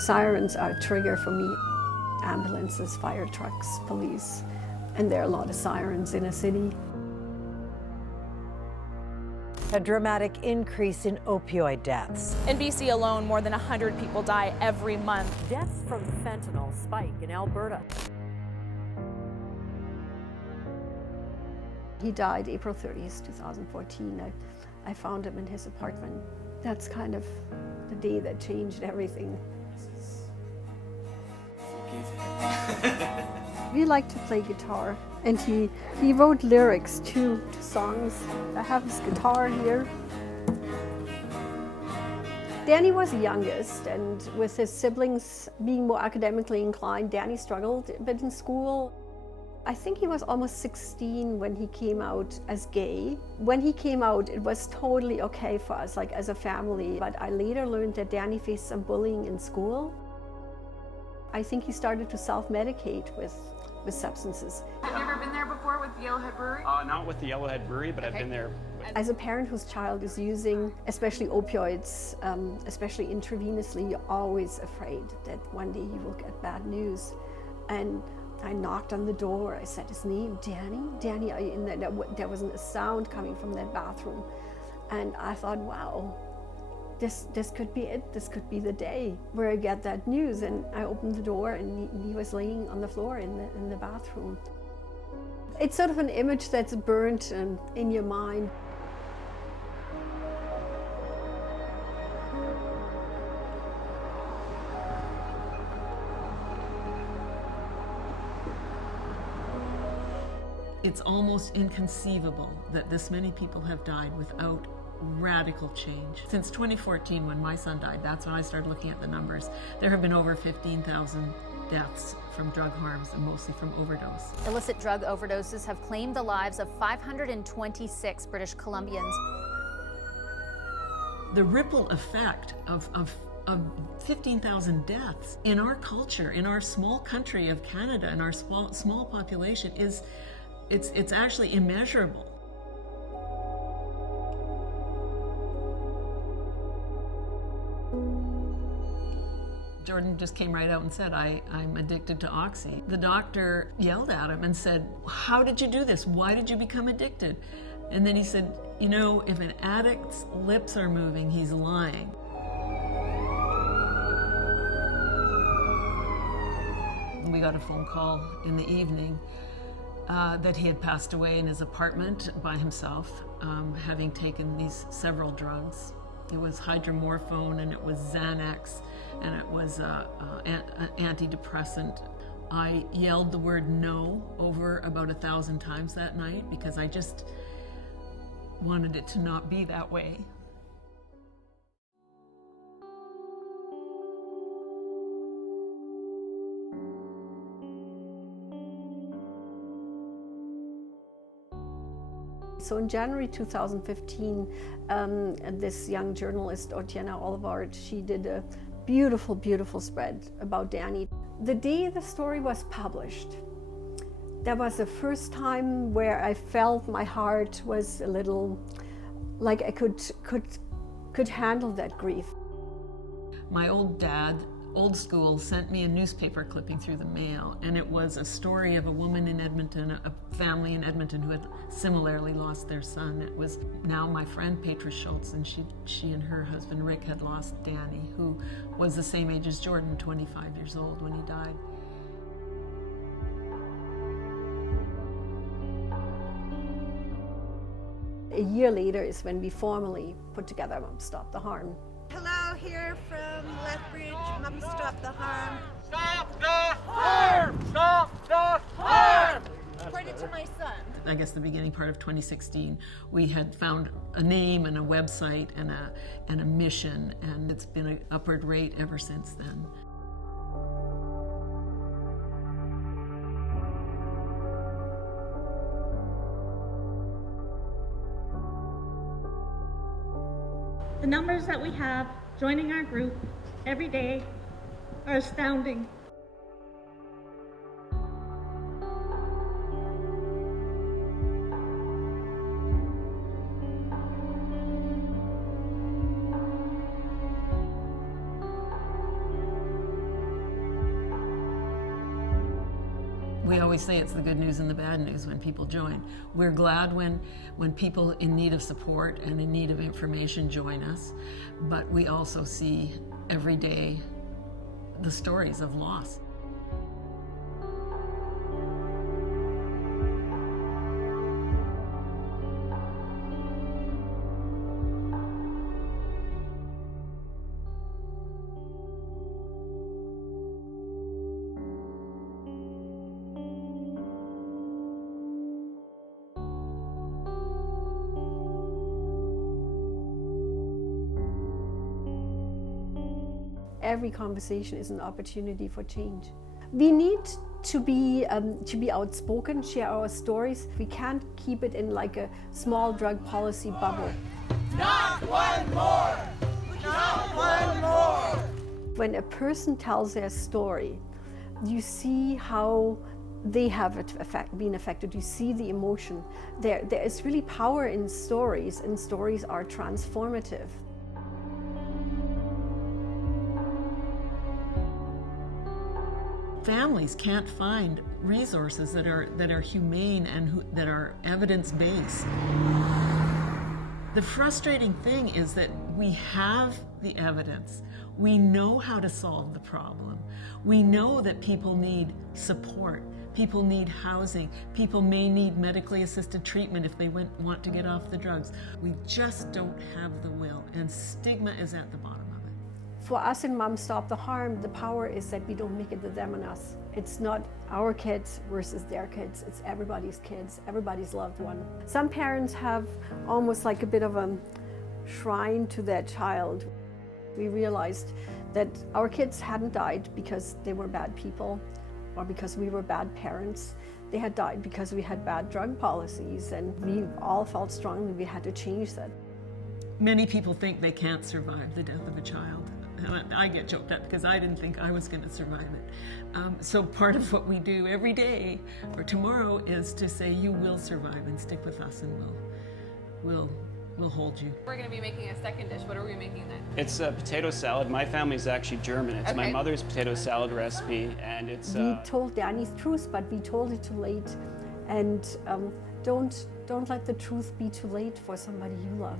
Sirens are a trigger for me. Ambulances, fire trucks, police, and there are a lot of sirens in a city. A dramatic increase in opioid deaths. In BC alone, more than 100 people die every month. Deaths from fentanyl spike in Alberta. He died April 30th, 2014. I found him in his apartment. That's kind of the day that changed everything. We like to play guitar, and he wrote lyrics to songs. I have his guitar here. Danny was the youngest, and with his siblings being more academically inclined, Danny struggled a bit in school. I think he was almost 16 when he came out as gay. When he came out, it was totally okay for us, like as a family. But I later learned that Danny faced some bullying in school. I think he started to self-medicate with substances. Have you ever been there before with the Yellowhead Brewery? Not with the Yellowhead Brewery, but I've been there. As a parent whose child is using, especially opioids, especially intravenously, you're always afraid that one day you will get bad news. And I knocked on the door. I said his name, Danny. Danny, are you in there? There wasn't a sound coming from that bathroom. And I thought, wow, this could be it. This could be the day where I get that news. And I opened the door, and he was laying on the floor in the bathroom. It's sort of an image that's burnt in your mind. It's almost inconceivable that this many people have died without radical change. Since 2014, when my son died, that's when I started looking at the numbers. There have been over 15,000 deaths from drug harms, and mostly from overdose. Illicit drug overdoses have claimed the lives of 526 British Columbians. The ripple effect of 15,000 deaths in our culture, in our small country of Canada, and our small population it's actually immeasurable. Jordan just came right out and said, I'm addicted to Oxy. The doctor yelled at him and said, how did you do this? Why did you become addicted? And then he said, you know, if an addict's lips are moving, he's lying. We got a phone call in the evening that he had passed away in his apartment by himself, having taken these several drugs. It was hydromorphone, and it was Xanax, and it was an antidepressant. I yelled the word no over about 1,000 times that night because I just wanted it to not be that way. So in January 2015, this young journalist, Otiena Olivard, she did a beautiful, beautiful spread about Danny. The day the story was published, that was the first time where I felt my heart was a little, like I could handle that grief. My old dad, old school, sent me a newspaper clipping through the mail, and it was a story of a woman in Edmonton, a family in Edmonton who had similarly lost their son. It was now my friend Petra Schultz, and she and her husband Rick had lost Danny, who was the same age as Jordan, 25 years old when he died. A year later is when we formally put together Mom Stop the Harm. Hello, here from Lethbridge, Mum Stop the Harm. Stop the harm! Stop the harm! According to my son. I guess the beginning part of 2016, we had found a name and a website and a mission, and it's been an upward rate ever since then. The numbers that we have joining our group every day are astounding. We always say it's the good news and the bad news when people join. We're glad when people in need of support and in need of information join us, but we also see every day the stories of loss. Every conversation is an opportunity for change. We need to be outspoken, share our stories. We can't keep it in like a small drug policy bubble. Not one more! Not one more! When a person tells their story, you see how they have been affected. You see the emotion. There is really power in stories, and stories are transformative. Families can't find resources that are humane and that are evidence-based. The frustrating thing is that we have the evidence. We know how to solve the problem. We know that people need support. People need housing. People may need medically assisted treatment if they want to get off the drugs. We just don't have the will, and stigma is at the bottom of it. For us in Mom Stop the Harm, the power is that we don't make it the them and us. It's not our kids versus their kids. It's everybody's kids, everybody's loved one. Some parents have almost like a bit of a shrine to their child. We realized that our kids hadn't died because they were bad people or because we were bad parents. They had died because we had bad drug policies, and we all felt strongly we had to change that. Many people think they can't survive the death of a child. I get joked at because I didn't think I was going to survive it. So part of what we do every day or tomorrow is to say, you will survive, and stick with us, and we'll hold you. We're going to be making a second dish. What are we making then? It's a potato salad. My family's actually German. It's my mother's potato salad recipe, and it's... We told Danis truth, but we told it too late. And don't let the truth be too late for somebody you love.